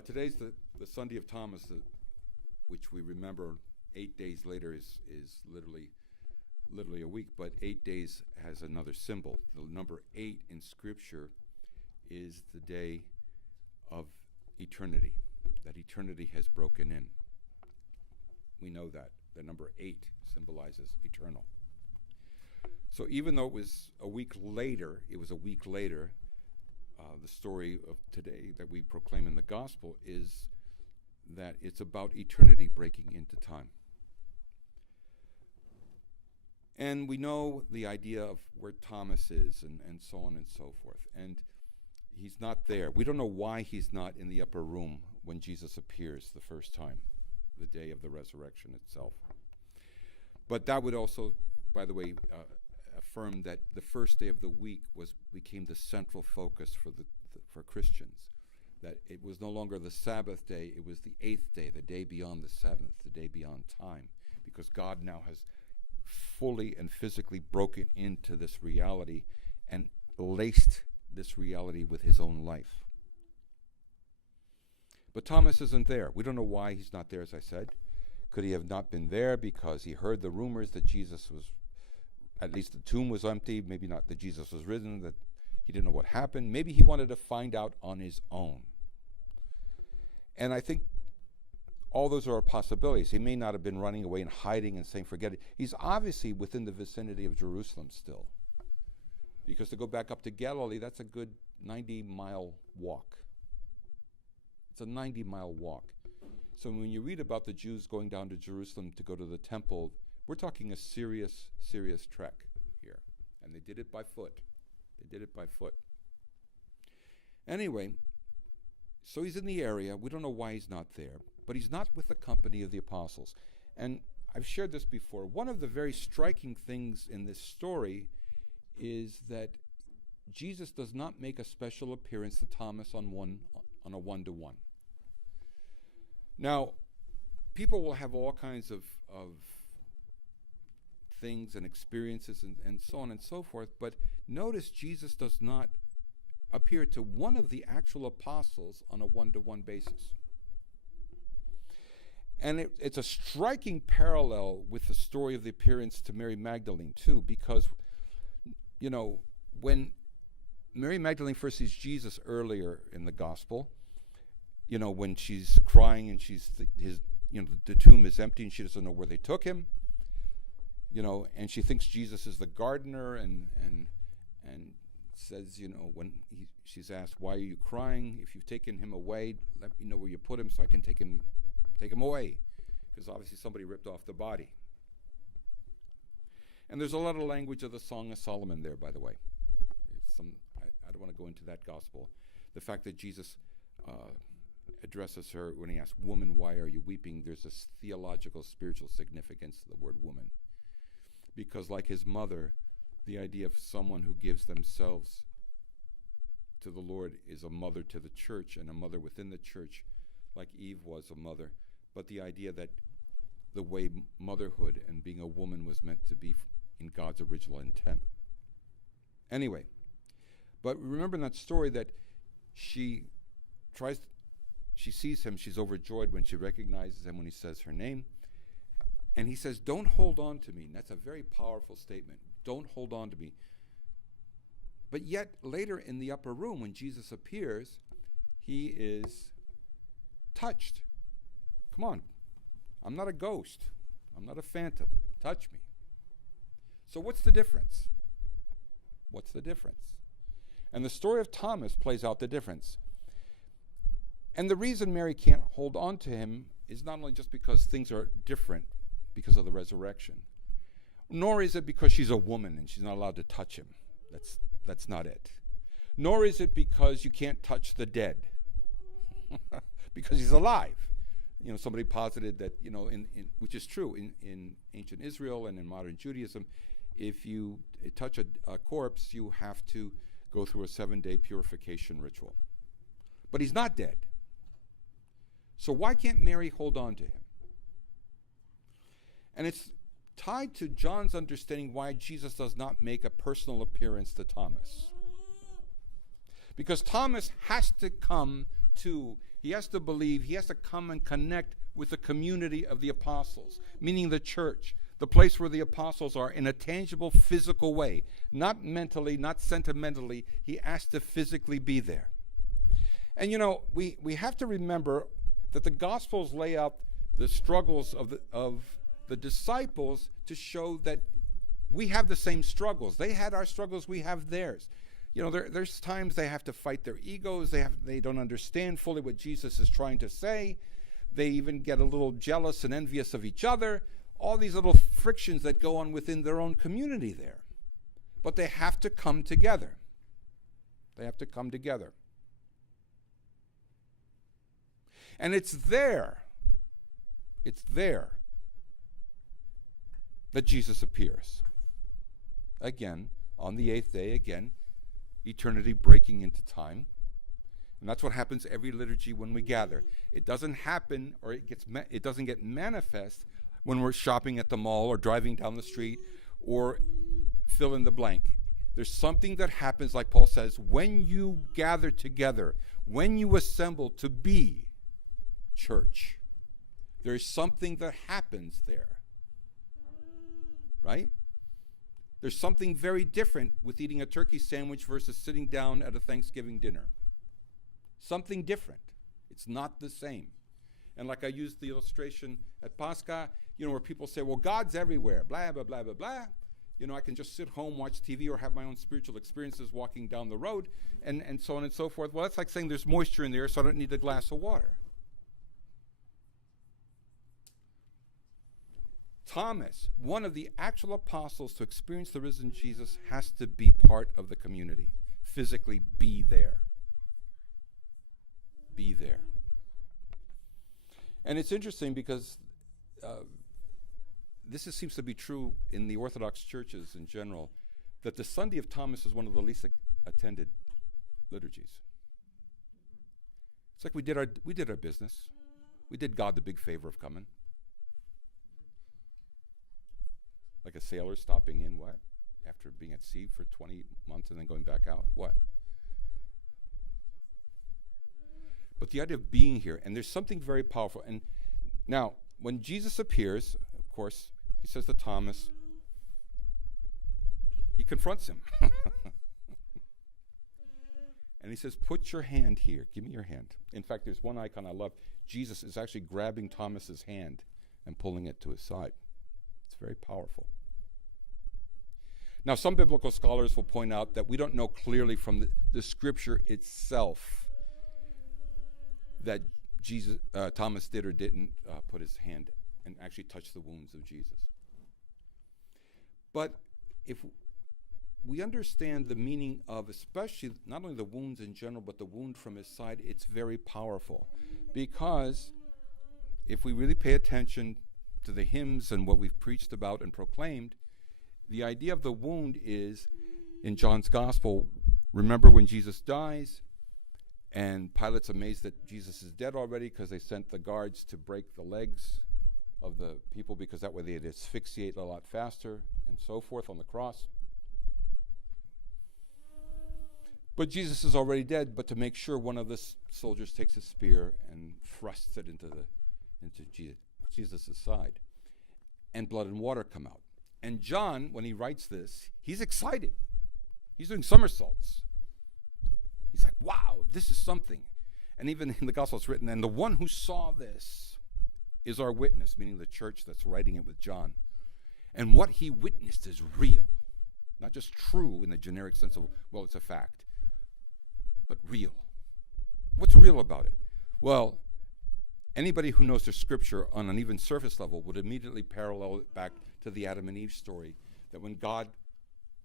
Today's the Sunday of Thomas, which we remember 8 days later is literally a week, but 8 days has another symbol. The number 8 in Scripture is the day of eternity, that eternity has broken in. We know that. The number 8 symbolizes eternal. So even though it was a week later, the story of today that we proclaim in the gospel is that it's about eternity breaking into time. And we know the idea of where Thomas is and so on and so forth. And he's not there. We don't know why he's not in the upper room when Jesus appears the first time, the day of the resurrection itself. But that would also, by the way, affirm that the first day of the week became the central focus for Christians. That it was no longer the Sabbath day, it was the 8th day, the day beyond the 7th, the day beyond time, because God now has fully and physically broken into this reality and laced this reality with his own life. But Thomas isn't there. We don't know why he's not there, as I said. Could he have not been there because he heard the rumors that Jesus was, at least the tomb was empty, maybe not that Jesus was risen, that he didn't know what happened. Maybe he wanted to find out on his own. And I think all those are possibilities. He may not have been running away and hiding and saying, forget it. He's obviously within the vicinity of Jerusalem still. Because to go back up to Galilee, that's a good 90-mile walk. It's a 90-mile walk. So when you read about the Jews going down to Jerusalem to go to the temple, we're talking a serious, serious trek here. And they did it by foot. Anyway, so he's in the area. We don't know why he's not there, but he's not with the company of the apostles. And I've shared this before. One of the very striking things in this story is that Jesus does not make a special appearance to Thomas on a one-to-one. Now, people will have all kinds of things and experiences and so on and so forth, but notice Jesus does not appear to one of the actual apostles on a one-to-one basis. And it's a striking parallel with the story of the appearance to Mary Magdalene too, because, you know, when Mary Magdalene first sees Jesus earlier in the gospel, you know, when she's crying and the tomb is empty and she doesn't know where they took him, you know, and she thinks Jesus is the gardener and says, you know, when she's asked, why are you crying? If you've taken him away, let me know where you put him so I can take him away, because obviously somebody ripped off the body. And there's a lot of language of the Song of Solomon there, by the way. I don't want to go into that gospel. The fact that Jesus addresses her when he asks, woman, why are you weeping? There's this theological, spiritual significance to the word woman. Because like his mother, the idea of someone who gives themselves to the Lord is a mother to the church and a mother within the church, like Eve was a mother. But the idea that the way motherhood and being a woman was meant to be in God's original intent. Anyway, but remember in that story that she sees him, she's overjoyed when she recognizes him when he says her name. And he says, don't hold on to me. And that's a very powerful statement. Don't hold on to me. But yet, later in the upper room, when Jesus appears, he is touched. Come on. I'm not a ghost. I'm not a phantom. Touch me. So what's the difference? What's the difference? And the story of Thomas plays out the difference. And the reason Mary can't hold on to him is not only just because things are different because of the resurrection, nor is it because she's a woman and she's not allowed to touch him. That's not it. Nor is it because you can't touch the dead, because he's alive. You know, somebody posited that, you know, which is true in ancient Israel and in modern Judaism, if you touch a corpse, you have to go through a 7-day purification ritual. But he's not dead. So why can't Mary hold on to him? And it's tied to John's understanding why Jesus does not make a personal appearance to Thomas. Because Thomas has to come to believe, he has to come and connect with the community of the apostles, meaning the church, the place where the apostles are, in a tangible, physical way. Not mentally, not sentimentally. He has to physically be there. And we have to remember that the Gospels lay out the struggles of the disciples to show that we have the same struggles. They had our struggles, we have theirs. There's times they have to fight their egos. They don't understand fully what Jesus is trying to say. They even get a little jealous and envious of each other. All these little frictions that go on within their own community there. But they have to come together. They have to come together. And it's there that Jesus appears. Again, on the 8th day, again, eternity breaking into time. And that's what happens every liturgy when we gather. It doesn't happen, or it doesn't get manifest when we're shopping at the mall or driving down the street or fill in the blank. There's something that happens, like Paul says, when you gather together, when you assemble to be church. There's something that happens there. Right? There's something very different with eating a turkey sandwich versus sitting down at a Thanksgiving dinner. Something different. It's not the same. And like I used the illustration at Pascha, where people say, well, God's everywhere, blah, blah, blah, blah, blah. I can just sit home, watch TV, or have my own spiritual experiences walking down the road, and so on and so forth. Well, that's like saying there's moisture in the air, so I don't need a glass of water. Thomas, one of the actual apostles to experience the risen Jesus, has to be part of the community. Physically be there. Be there. And it's interesting because this seems to be true in the Orthodox churches in general, that the Sunday of Thomas is one of the least attended liturgies. It's like we did our business. We did God the big favor of coming. Like a sailor stopping in, what? After being at sea for 20 months and then going back out, what? But the idea of being here, and there's something very powerful. And now, when Jesus appears, of course, he says to Thomas, he confronts him. And he says, put your hand here. Give me your hand. In fact, there's one icon I love. Jesus is actually grabbing Thomas's hand and pulling it to his side. It's very powerful. Now, some biblical scholars will point out that we don't know clearly from the scripture itself that Thomas did or didn't put his hand and actually touch the wounds of Jesus. But if we understand the meaning of, especially not only the wounds in general, but the wound from his side, it's very powerful. Because if we really pay attention to the hymns and what we've preached about and proclaimed, the idea of the wound is, in John's gospel, remember when Jesus dies, and Pilate's amazed that Jesus is dead already because they sent the guards to break the legs of the people because that way they'd asphyxiate a lot faster and so forth on the cross. But Jesus is already dead, but to make sure, one of the soldiers takes a spear and thrusts it into Jesus' side. And blood and water come out. And John, when he writes this, he's excited. He's doing somersaults. He's like, wow, this is something. And even in the gospel it's written, and the one who saw this is our witness, meaning the church that's writing it with John. And what he witnessed is real. Not just true in the generic sense of, well, it's a fact, but real. What's real about it? Well, anybody who knows the scripture on an even surface level would immediately parallel it back to the Adam and Eve story, that when God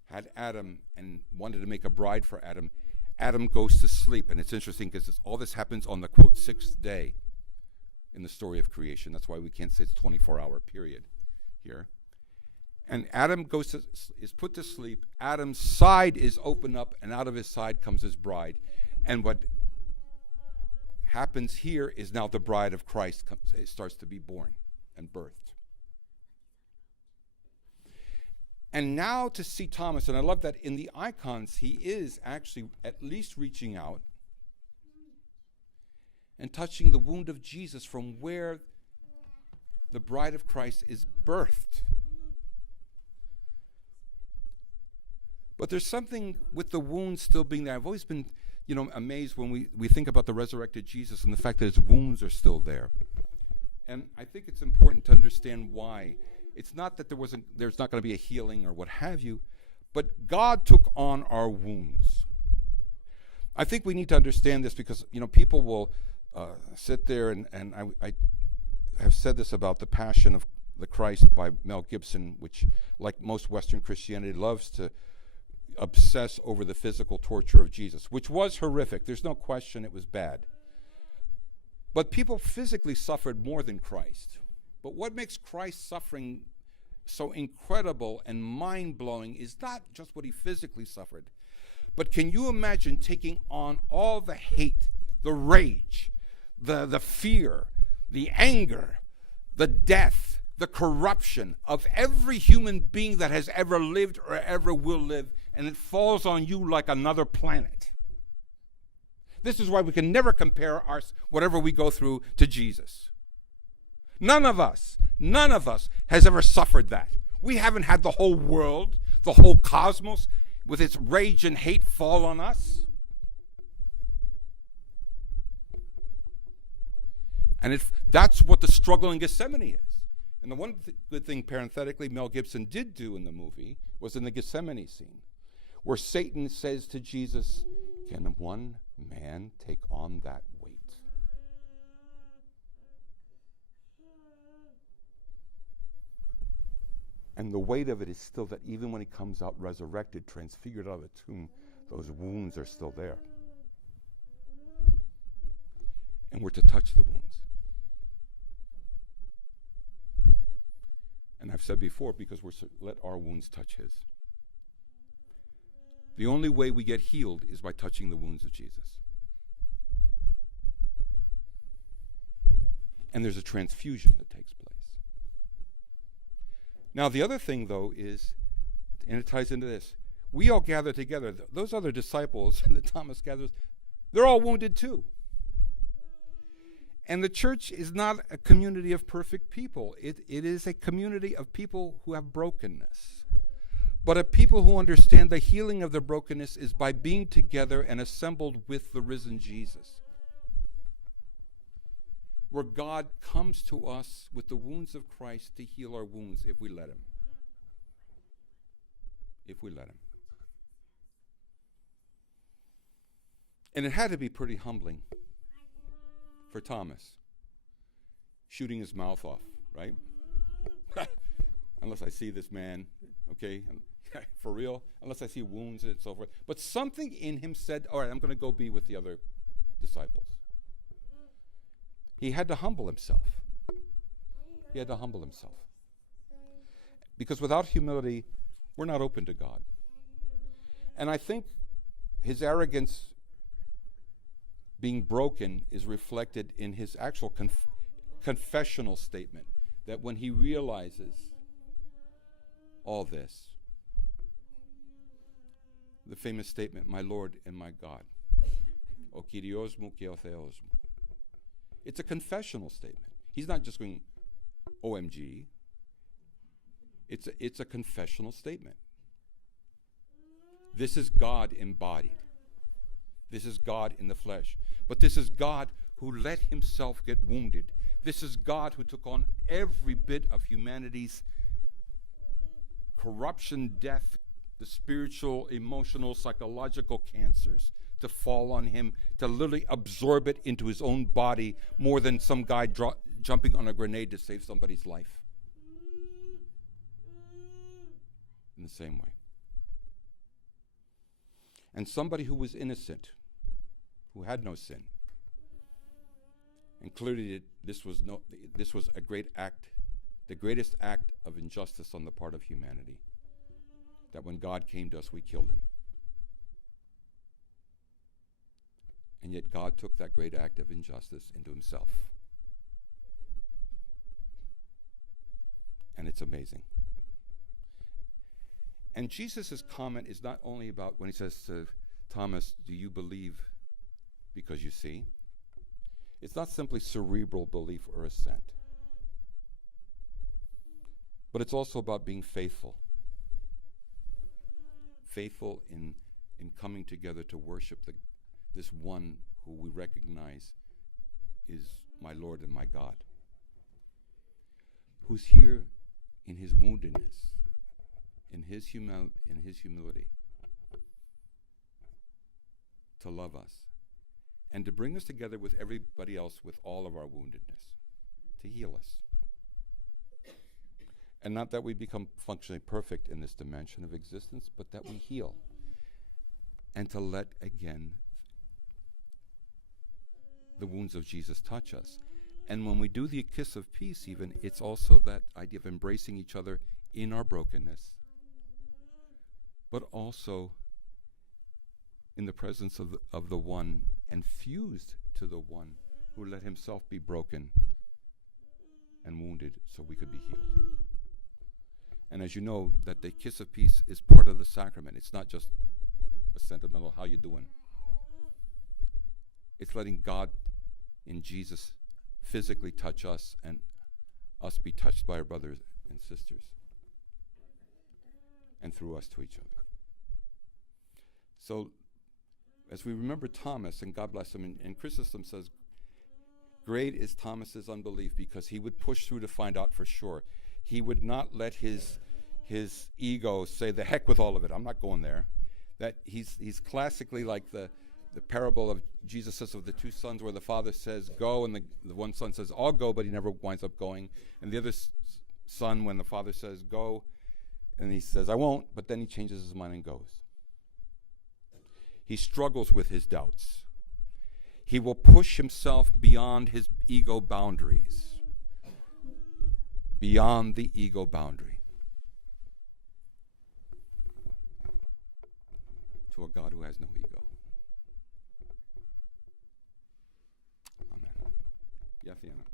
had Adam and wanted to make a bride for Adam, Adam goes to sleep. And it's interesting because all this happens on the, quote, 6th day in the story of creation. That's why we can't say it's 24-hour period here. And Adam is put to sleep. Adam's side is opened up, and out of his side comes his bride. And what happens here is now the bride of Christ starts to be born and birthed. And now to see Thomas, and I love that in the icons, he is actually at least reaching out. and touching the wound of Jesus from where the bride of Christ is birthed. But there's something with the wounds still being there. I've always been, amazed when we think about the resurrected Jesus and the fact that his wounds are still there. And I think it's important to understand why. It's not that there's not going to be a healing or what have you, but God took on our wounds. I think we need to understand this because, people will sit there and I have said this about The Passion of the Christ by Mel Gibson, which, like most Western Christianity, loves to obsess over the physical torture of Jesus, which was horrific. There's no question it was bad. But people physically suffered more than Christ. But what makes Christ's suffering so incredible and mind-blowing is not just what he physically suffered, but can you imagine taking on all the hate, the rage, the fear, the anger, the death, the corruption of every human being that has ever lived or ever will live, and it falls on you like another planet. This is why we can never compare whatever we go through to Jesus. None of us has ever suffered that. We haven't had the whole world, the whole cosmos, with its rage and hate fall on us. And that's what the struggle in Gethsemane is. And the one good thing, parenthetically, Mel Gibson did do in the movie was in the Gethsemane scene, where Satan says to Jesus, "Can one man take on that weight?" And the weight of it is still that even when he comes out resurrected, transfigured out of the tomb, those wounds are still there. And we're to touch the wounds. And I've said before, because we're to let our wounds touch his. The only way we get healed is by touching the wounds of Jesus. And there's a transfusion that takes place. Now, the other thing, though, is, and it ties into this, we all gather together. Those other disciples that Thomas gathers, they're all wounded too. And the church is not a community of perfect people. It is a community of people who have brokenness. But a people who understand the healing of their brokenness is by being together and assembled with the risen Jesus. Where God comes to us with the wounds of Christ to heal our wounds if we let him. If we let him. And it had to be pretty humbling for Thomas, shooting his mouth off, right? Unless I see this man, okay, for real, unless I see wounds and so forth. But something in him said, all right, I'm going to go be with the other disciples. He had to humble himself. He had to humble himself. Because without humility, we're not open to God. And I think his arrogance being broken is reflected in his actual confessional statement, that when he realizes all this, the famous statement, "My Lord and my God, o Kyrios mu και ο Θεός μου." It's a confessional statement. He's not just going, OMG. It's a confessional statement. This is God embodied. This is God in the flesh. But this is God who let himself get wounded. This is God who took on every bit of humanity's corruption, death, the spiritual, emotional, psychological cancers to fall on him, to literally absorb it into his own body more than some guy jumping on a grenade to save somebody's life. In the same way. And somebody who was innocent, who had no sin, and clearly this was a great act, the greatest act of injustice on the part of humanity, that when God came to us, we killed him. And yet God took that great act of injustice into himself. And it's amazing. And Jesus' comment is not only about when he says to Thomas, "Do you believe because you see?" It's not simply cerebral belief or assent, but it's also about being faithful. Faithful in coming together to worship this one who we recognize is my Lord and my God, who's here in his woundedness, in his humility, to love us and to bring us together with everybody else with all of our woundedness, to heal us. And not that we become functionally perfect in this dimension of existence, but that we heal. And to let, again, the wounds of Jesus touch us. And when we do the kiss of peace even, it's also that idea of embracing each other in our brokenness, but also in the presence of the one and fused to the one who let himself be broken and wounded so we could be healed. And as you know, that the kiss of peace is part of the sacrament. It's not just a sentimental, how you doing? It's letting God in Jesus physically touch us and us be touched by our brothers and sisters and through us to each other. So as we remember Thomas, and God bless him, and Chrysostom says, great is Thomas's unbelief because he would push through to find out for sure. He would not let his ego say, the heck with all of it, I'm not going there. That he's classically like the parable of Jesus says of the two sons where the father says, go, and the one son says, I'll go, but he never winds up going. And the other son, when the father says, go, and he says, I won't, but then he changes his mind and goes. He struggles with his doubts. He will push himself beyond his ego boundaries. Beyond the ego boundary. To a God who has no ego. Amen. Yafiana.